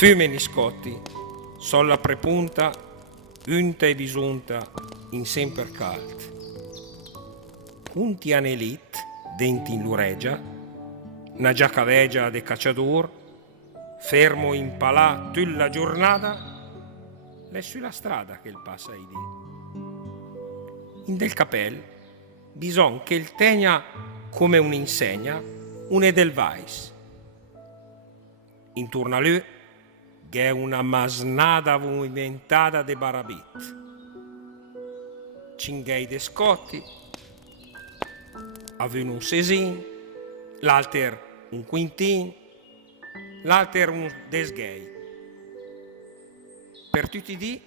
Fume ni scotti, sola prepunta, unta e disunta, in semper calt. Punti anelit, denti in luregia, una giacavegia de cacciadur, fermo in palà tutta la giornata, è sulla strada che il passa i dì. In del capel, bison che il tegna come un'insegna, un edelweiss. Intorno a lui, che è una masnada movimentata de barabit. Cinghei de scotti, aveva un sesin, l'alter un quintin, l'alter un desghei. Per tutti i dì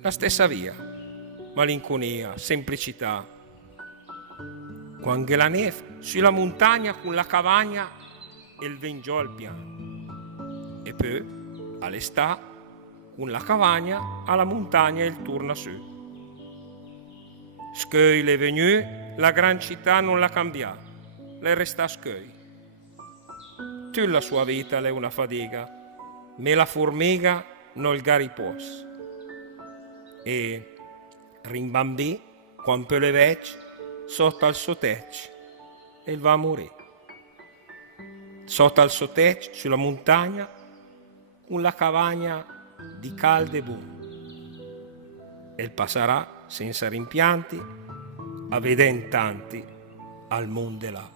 la stessa via, malinconia, semplicità. Quando la neve sulla montagna con la cavagna e il vengio al piano. E poi, all'estate, con la cavagna alla montagna e il turno su. Scheuil è venu, la gran città non l'ha cambiata, le resta Scheuil. Tutta la sua vita è una fatica, ma la formica non il garipos. E rimbambì, quando le vecchie, sotto al suo tetto, e il va a morire. Sotto al suo tetto, sulla montagna, con la cavagna di calde buon. E passerà senza rimpianti a vedere tanti al mondo là.